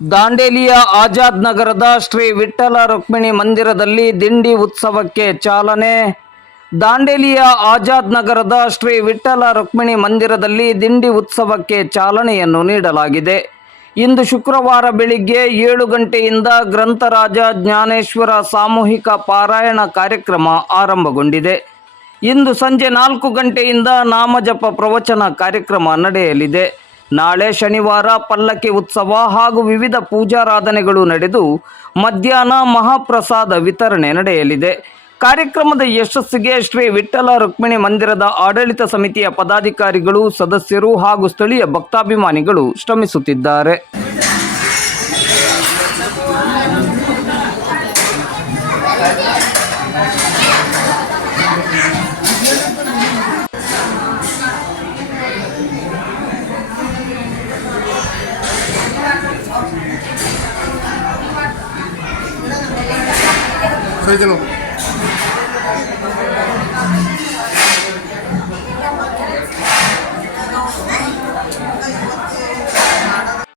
ದಾಂಡೇಲಿಯ ಆಜಾದ್ ನಗರದ ಶ್ರೀ ವಿಠ್ಠಲ ರುಕ್ಮಿಣಿ ಮಂದಿರದಲ್ಲಿ ದಿಂಡಿ ಉತ್ಸವಕ್ಕೆ ಚಾಲನೆ. ದಾಂಡೇಲಿಯ ಆಜಾದ್ ನಗರದ ಶ್ರೀ ವಿಠ್ಠಲ ರುಕ್ಮಿಣಿ ಮಂದಿರದಲ್ಲಿ ದಿಂಡಿ ಉತ್ಸವಕ್ಕೆ ಚಾಲನೆಯನ್ನು ನೀಡಲಾಗಿದೆ. ಇಂದು ಶುಕ್ರವಾರ ಬೆಳಿಗ್ಗೆ 7 ಗಂಟೆಯಿಂದ ಗ್ರಂಥರಾಜ ಜ್ಞಾನೇಶ್ವರ ಸಾಮೂಹಿಕ ಪಾರಾಯಣ ಕಾರ್ಯಕ್ರಮ ಆರಂಭಗೊಂಡಿದೆ. ಇಂದು ಸಂಜೆ 4 ಗಂಟೆಯಿಂದ ನಾಮಜಪ ಪ್ರವಚನ ಕಾರ್ಯಕ್ರಮ ನಡೆಯಲಿದೆ. ನಾಳೆ ಶನಿವಾರ ಪಲ್ಲಕ್ಕಿ ಉತ್ಸವ ಹಾಗೂ ವಿವಿಧ ಪೂಜಾರಾಧನೆಗಳು ನಡೆದು ಮಧ್ಯಾಹ್ನ ಮಹಾಪ್ರಸಾದ ವಿತರಣೆ ನಡೆಯಲಿದೆ. ಕಾರ್ಯಕ್ರಮದ ಯಶಸ್ಸಿಗೆ ಶ್ರೀ ವಿಠ್ಠಲ ರುಕ್ಮಿಣಿ ಮಂದಿರದ ಆಡಳಿತ ಸಮಿತಿಯ ಪದಾಧಿಕಾರಿಗಳು, ಸದಸ್ಯರು ಹಾಗೂ ಸ್ಥಳೀಯ ಭಕ್ತಾಭಿಮಾನಿಗಳು ಶ್ರಮಿಸುತ್ತಿದ್ದಾರೆ. Soy de nuevo.